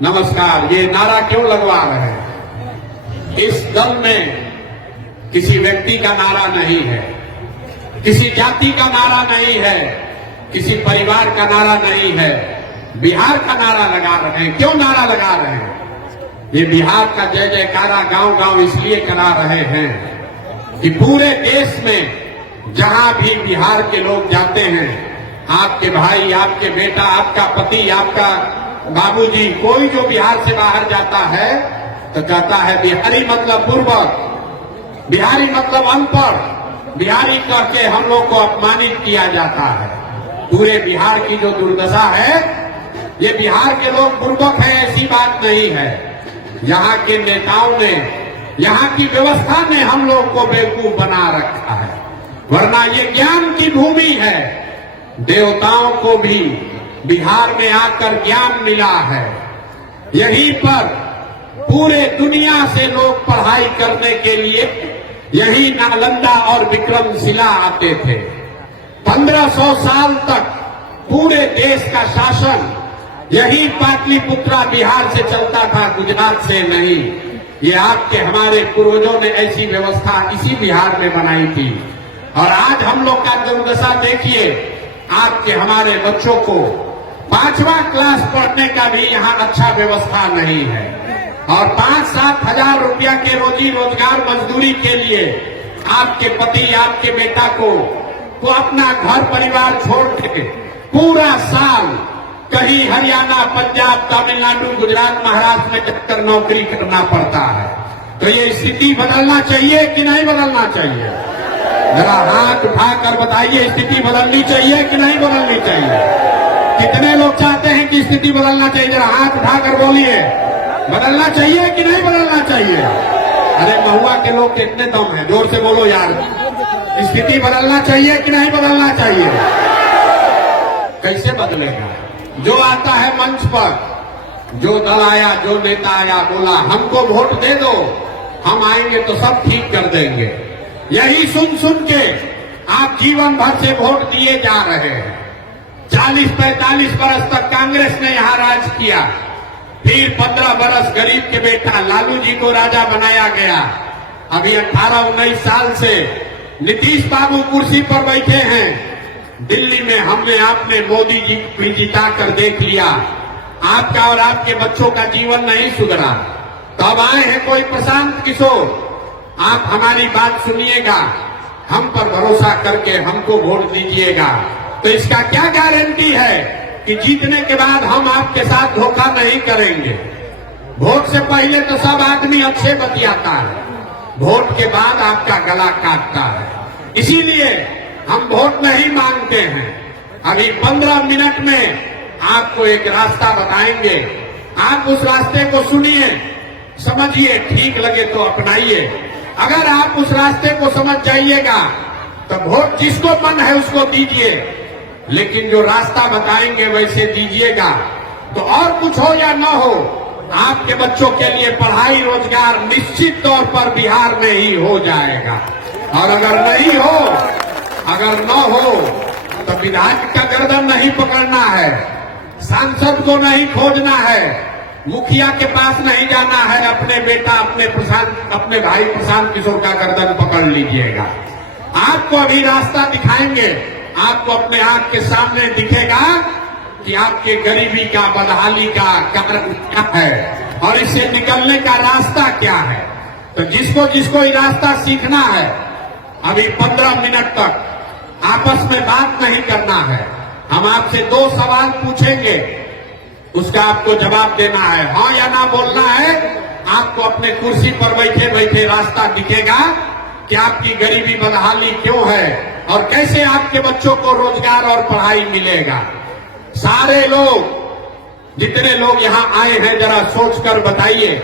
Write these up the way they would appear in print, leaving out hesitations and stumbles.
नमस्कार। ये नारा क्यों लगवा रहे हैं? इस दल में किसी व्यक्ति का नारा नहीं है, किसी जाति का नारा नहीं है, किसी परिवार का नारा नहीं है। बिहार का नारा लगा रहे हैं। क्यों नारा लगा रहे हैं? ये बिहार का जय जयकारा गांव गांव इसलिए करा रहे हैं कि पूरे देश में जहां भी बिहार के लोग जाते हैं, आपके भाई, आपके बेटा, आपका पति, आपका बाबूजी, कोई जो बिहार से बाहर जाता है तो कहता है बिहारी मतलब पूर्वक, बिहारी मतलब अनपढ़, बिहारी करके हम लोग को अपमानित किया जाता है। पूरे बिहार की जो दुर्दशा है, ये बिहार के लोग पूर्वक है ऐसी बात नहीं है। यहाँ के नेताओं ने, यहाँ की व्यवस्था ने हम लोग को बेवकूफ बना रखा है, वरना ये ज्ञान की भूमि है। देवताओं को भी बिहार में आकर ज्ञान मिला है। यहीं पर पूरे दुनिया से लोग पढ़ाई करने के लिए यही नालंदा और विक्रमशिला आते थे। 1500 साल तक पूरे देश का शासन यही पाटलिपुत्रा बिहार से चलता था, गुजरात से नहीं। ये आपके हमारे पूर्वजों ने ऐसी व्यवस्था इसी बिहार में बनाई थी। और आज हम लोग का दुर्दशा देखिए, आपके हमारे बच्चों को 5वां क्लास पढ़ने का भी यहाँ अच्छा व्यवस्था नहीं है। और 5-7 हजार रुपया के रोजी रोजगार मजदूरी के लिए आपके पति, आपके बेटा को अपना घर परिवार छोड़ के पूरा साल कहीं हरियाणा, पंजाब, तमिलनाडु, गुजरात, महाराष्ट्र में जाकर नौकरी करना पड़ता है। तो ये स्थिति बदलना चाहिए कि नहीं बदलना चाहिए? जरा हाथ उठाकर बताइए, स्थिति बदलनी चाहिए कि नहीं बदलनी चाहिए? कितने लोग चाहते हैं कि स्थिति बदलना चाहिए? जरा हाथ उठाकर बोलिए, बदलना चाहिए कि नहीं बदलना चाहिए? अरे महुआ के लोग कितने दम है, जोर से बोलो यार। स्थिति बदलना चाहिए कि नहीं बदलना चाहिए? कैसे बदलेगा? जो आता है मंच पर, जो दल आया, जो नेता आया, बोला हमको वोट दे दो, हम आएंगे तो सब ठीक कर देंगे। यही सुन सुन के आप जीवन भर से वोट दिए जा रहे हैं। 40-45 बरस तक कांग्रेस ने यहां राज किया, फिर 15 बरस गरीब के बेटा लालू जी को राजा बनाया गया। अभी 18-19 साल से नीतीश बाबू कुर्सी पर बैठे हैं। दिल्ली में हमने, आपने मोदी जी को भी जिता कर देख लिया। आपका और आपके बच्चों का जीवन नहीं सुधरा। तो अब आए हैं कोई प्रशांत किशोर। आप हमारी बात सुनिएगा, हम पर भरोसा करके हमको वोट दीजिएगा। तो इसका क्या गारंटी है कि जीतने के बाद हम आपके साथ धोखा नहीं करेंगे? वोट से पहले तो सब आदमी अच्छे बतियाता है, वोट के बाद आपका गला काटता है। इसीलिए हम वोट नहीं मांगते हैं। अभी 15 मिनट में आपको एक रास्ता बताएंगे, आप उस रास्ते को सुनिए, समझिए, ठीक लगे तो अपनाइए। अगर आप उस रास्ते को समझ जाइएगा तो वोट जिसको मन है उसको दीजिए, लेकिन जो रास्ता बताएंगे वैसे दीजिएगा। तो और कुछ हो या न हो, आपके बच्चों के लिए पढ़ाई, रोजगार निश्चित तौर पर बिहार में ही हो जाएगा। और अगर नहीं हो, अगर न हो, तो विधायक का गर्दन नहीं पकड़ना है, सांसद को नहीं खोजना है, मुखिया के पास नहीं जाना है। अपने बेटा, अपने भाई प्रशांत किशोर का गर्दन पकड़ लीजिएगा। आपको अभी रास्ता दिखाएंगे, आपको अपने आंख के सामने दिखेगा कि आपके गरीबी का, बदहाली का कारण क्या है और इससे निकलने का रास्ता क्या है। तो जिसको जिसको ये रास्ता सीखना है, अभी 15 मिनट तक आपस में बात नहीं करना है। हम आपसे 2 सवाल पूछेंगे, उसका आपको जवाब देना है, हाँ या ना बोलना है। आपको अपने कुर्सी पर बैठे बैठे रास्ता दिखेगा कि आपकी गरीबी, बदहाली क्यों है और कैसे आपके बच्चों को रोजगार और पढ़ाई मिलेगा। सारे लोग, जितने लोग यहाँ आए हैं, जरा सोचकर बताइए,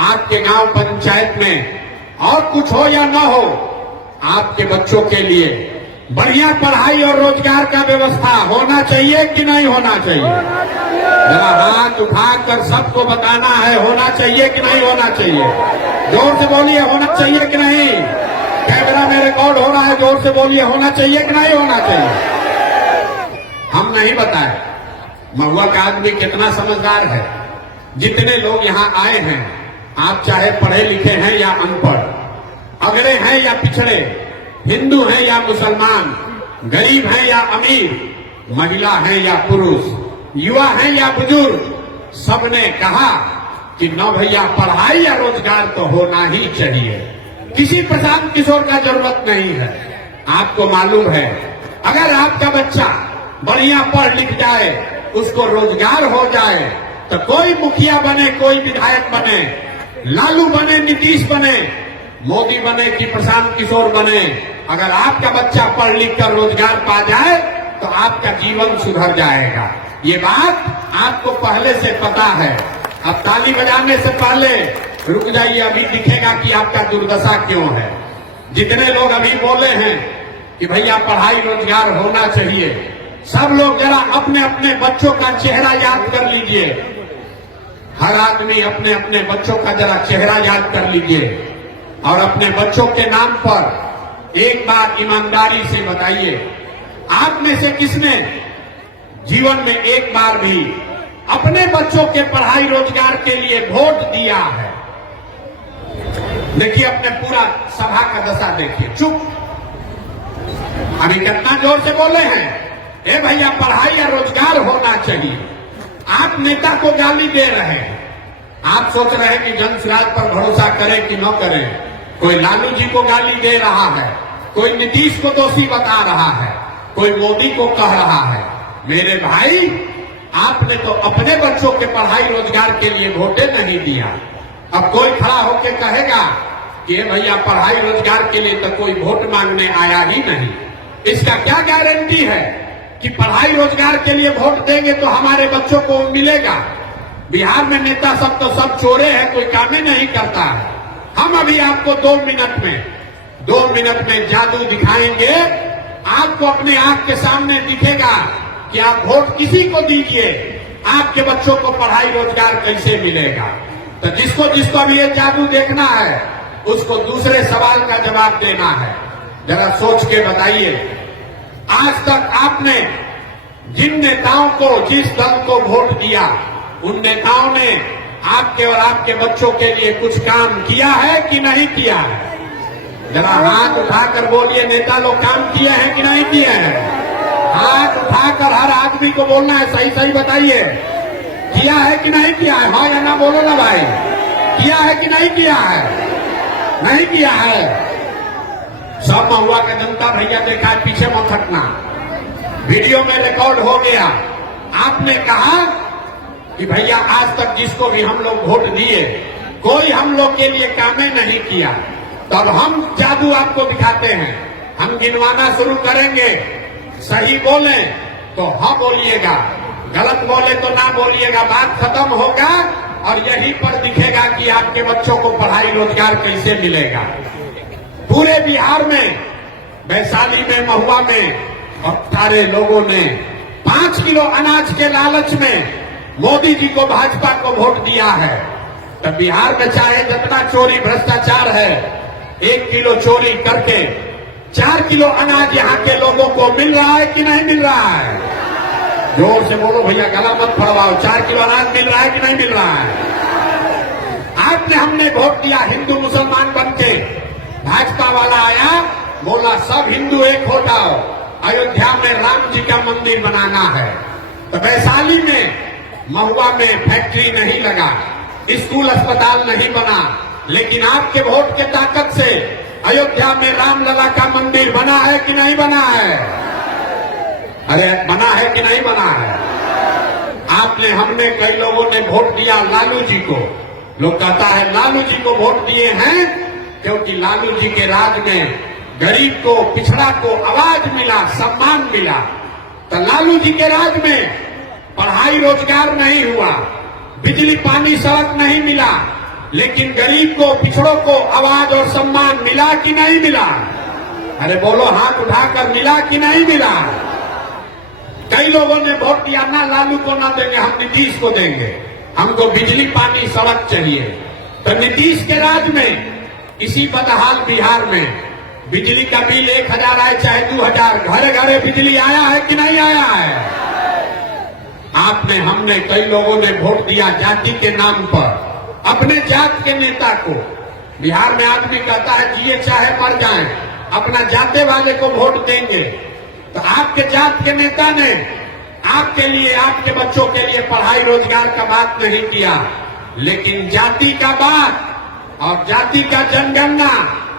आपके गांव पंचायत में और कुछ हो या ना हो, आपके बच्चों के लिए बढ़िया पढ़ाई और रोजगार का व्यवस्था होना चाहिए कि नहीं होना चाहिए? जरा हाथ उठाकर सबको बताना है, होना चाहिए कि नहीं होना चाहिए? जोर से बोलिए, होना चाहिए कि नहीं? कैमरा में रिकॉर्ड हो रहा है, जोर से बोलिए, होना चाहिए कि नहीं होना चाहिए? हम नहीं बताए, महुआ का आदमी कितना समझदार है। जितने लोग यहाँ आए हैं, आप चाहे पढ़े लिखे हैं या अनपढ़, अगड़े हैं या पिछड़े, हिंदू हैं या मुसलमान, गरीब हैं या अमीर, महिला हैं या पुरुष, युवा हैं या बुजुर्ग, सबने कहा कि न भैया पढ़ाई या रोजगार तो होना ही चाहिए। किसी प्रशांत किशोर का जरूरत नहीं है। आपको मालूम है, अगर आपका बच्चा बढ़िया पढ़ लिख जाए, उसको रोजगार हो जाए, तो कोई मुखिया बने, कोई विधायक बने, लालू बने, नीतीश बने, मोदी बने कि प्रशांत किशोर बने, अगर आपका बच्चा पढ़ लिख कर रोजगार पा जाए तो आपका जीवन सुधर जाएगा। ये बात आपको पहले से पता है। अब ताली बजाने से पहले रुक जाइए, अभी दिखेगा कि आपका दुर्दशा क्यों है। जितने लोग अभी बोले हैं कि भैया पढ़ाई रोजगार होना चाहिए, सब लोग जरा अपने अपने बच्चों का चेहरा याद कर लीजिए। हर आदमी अपने अपने बच्चों का जरा चेहरा याद कर लीजिए और अपने बच्चों के नाम पर एक बार ईमानदारी से बताइए, आप में से किसने जीवन में एक बार भी अपने बच्चों के पढ़ाई रोजगार के लिए वोट दिया है? देखिए, अपने पूरा सभा का दशा देखिए, चुप। अभी कितना जोर से बोले हैं, ए भैया पढ़ाई या रोजगार होना चाहिए। आप नेता को गाली दे रहे हैं। आप सोच रहे हैं कि जनसुराज पर भरोसा करें कि न करें। कोई लालू जी को गाली दे रहा है, कोई नीतीश को दोषी बता रहा है, कोई मोदी को कह रहा है। मेरे भाई, आपने तो अपने बच्चों के पढ़ाई रोजगार के लिए वोटे नहीं दिया। अब कोई खड़ा होकर कहेगा कि भैया पढ़ाई रोजगार के लिए तो कोई वोट मांगने आया ही नहीं। इसका क्या गारंटी है कि पढ़ाई रोजगार के लिए वोट देंगे तो हमारे बच्चों को मिलेगा? बिहार में नेता सब तो सब चोरे हैं, कोई काम ही नहीं करता है। हम अभी आपको 2 मिनट में जादू दिखाएंगे। आपको अपने आंख के सामने दिखेगा कि आप वोट किसी को दीजिए, आपके बच्चों को पढ़ाई रोजगार कैसे मिलेगा। तो जिसको जिसको अभी ये जादू देखना है, उसको दूसरे सवाल का जवाब देना है। जरा सोच के बताइए, आज तक आपने जिन नेताओं को, जिस दल को वोट दिया, उन नेताओं ने आपके और आपके बच्चों के लिए कुछ काम किया है कि नहीं किया है? जरा हाथ उठाकर बोलिए, नेता लोग काम किए हैं कि नहीं किए हैं? हाथ उठाकर हर आदमी को बोलना है, सही सही बताइए, किया है कि नहीं किया है? हाँ या ना बोलो ना भाई, किया है कि नहीं किया है? नहीं किया है। सब महुआ का जनता भैया देखा है, पीछे मत हटना, वीडियो में रिकॉर्ड हो गया। आपने कहा कि भैया आज तक जिसको भी हम लोग वोट दिए, कोई हम लोग के लिए काम नहीं किया। तब हम जादू आपको दिखाते हैं, हम गिनवाना शुरू करेंगे। सही बोले तो हाँ बोलिएगा, गलत बोले तो ना बोलिएगा। बात खत्म होगा और यहीं पर दिखेगा कि आपके बच्चों को पढ़ाई रोजगार कैसे मिलेगा। पूरे बिहार में, वैशाली में, महुआ में और सारे लोगों ने 5 किलो अनाज के लालच में मोदी जी को, भाजपा को वोट दिया है। तो बिहार में चाहे जितना चोरी भ्रष्टाचार है, 1 किलो चोरी करके 4 किलो अनाज यहाँ के लोगों को मिल रहा है कि नहीं मिल रहा है? जोर से बोलो भैया, गला मत फड़वाओ। 4 किलो अनाज मिल रहा है कि नहीं मिल रहा है? आपने, हमने वोट दिया हिंदू मुसलमान बनके। भाजपा वाला आया, बोला सब हिंदू एक हो जाओ, अयोध्या में राम जी का मंदिर बनाना है। तो वैशाली में, महुआ में फैक्ट्री नहीं लगा, स्कूल अस्पताल नहीं बना, लेकिन आपके वोट के ताकत से अयोध्या में रामलला का मंदिर बना है कि नहीं बना है? अरे बना है कि नहीं बना है? आपने, हमने, कई लोगों ने वोट दिया लालू जी को। लोग कहता है लालू जी को वोट दिए हैं क्योंकि लालू जी के राज में गरीब को, पिछड़ा को आवाज मिला, सम्मान मिला। तो लालू जी के राज में पढ़ाई रोजगार नहीं हुआ, बिजली पानी सड़क नहीं मिला, लेकिन गरीब को, पिछड़ों को आवाज और सम्मान मिला कि नहीं मिला? अरे बोलो, हाथ उठाकर, मिला कि नहीं मिला? कई लोगों ने वोट दिया, ना लालू को ना देंगे, हम नीतीश को देंगे, हमको बिजली पानी सड़क चाहिए। तो नीतीश के राज में, इसी बदहाल बिहार में बिजली का बिल 1000 आए चाहे 2000, घरे घरे बिजली आया है कि नहीं आया है? आपने हमने कई लोगों ने वोट दिया जाति के नाम पर, अपने जात के नेता को। बिहार में आदमी कहता है जिए चाहे मर जाएं, अपना जाते वाले को वोट देंगे। तो आपके जात के नेता ने आपके लिए, आपके बच्चों के लिए पढ़ाई रोजगार का बात नहीं किया, लेकिन जाति का बात और जाति का जनगणना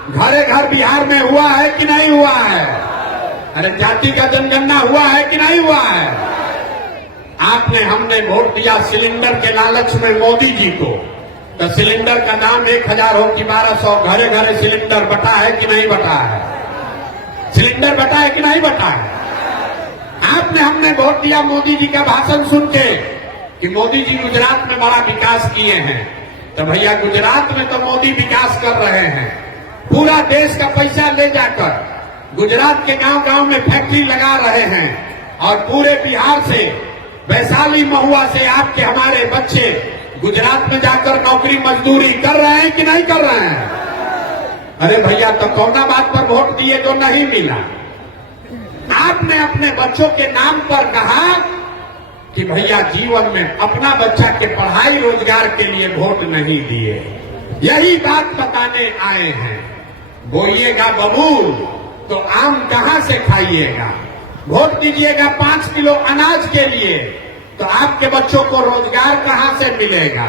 घरे घर बिहार में हुआ है कि नहीं हुआ है? अरे जाति का जनगणना हुआ है कि नहीं हुआ है? आपने हमने वोट दिया सिलेंडर के लालच में मोदी जी को, तो सिलेंडर का दाम 1000 हो कि 1200, घरे घरे सिलेंडर बटा है कि नहीं बटा है? सिलेंडर बटा है कि नहीं बटा है? आपने हमने वोट दिया मोदी जी का भाषण सुन के कि मोदी जी गुजरात में बड़ा विकास किए हैं। तो भैया गुजरात में तो मोदी विकास कर रहे हैं, पूरा देश का पैसा ले जाकर गुजरात के गांव गांव में फैक्ट्री लगा रहे हैं, और पूरे बिहार से, वैशाली महुआ से आपके हमारे बच्चे गुजरात में जाकर नौकरी मजदूरी कर रहे हैं कि नहीं कर रहे हैं? अरे भैया तो कौना बात पर वोट दिए तो नहीं मिला? आपने अपने बच्चों के नाम पर कहा कि भैया जीवन में अपना बच्चा के पढ़ाई रोजगार के लिए वोट नहीं दिए। यही बात बताने आए हैं। बोइएगा बबूल तो आम कहां से खाइएगा? वोट दीजिएगा 5 किलो अनाज के लिए, तो आपके बच्चों को रोजगार कहां से मिलेगा?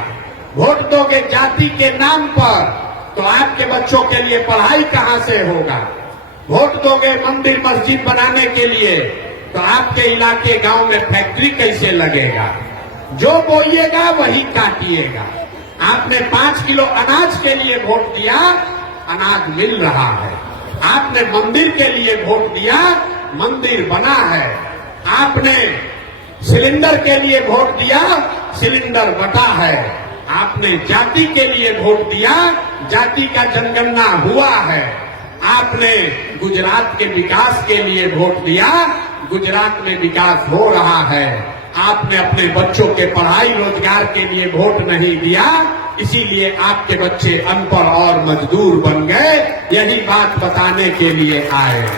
वोट दोगे जाति के नाम पर, तो आपके बच्चों के लिए पढ़ाई कहां से होगा? वोट दोगे मंदिर मस्जिद बनाने के लिए, तो आपके इलाके गांव में फैक्ट्री कैसे लगेगा? जो बोइएगा वही काटिएगा। आपने 5 किलो अनाज के लिए वोट दिया, अनाज मिल रहा है। आपने मंदिर के लिए वोट दिया, मंदिर बना है। आपने सिलेंडर के लिए वोट दिया, सिलेंडर बटा है। आपने जाति के लिए वोट दिया, जाति का जनगणना हुआ है। आपने गुजरात के विकास के लिए वोट दिया, गुजरात में विकास हो रहा है। आपने अपने बच्चों के पढ़ाई रोजगार के लिए वोट नहीं दिया, इसीलिए आपके बच्चे अनपढ़ और मजदूर बन गए। यही बात बताने के लिए आए।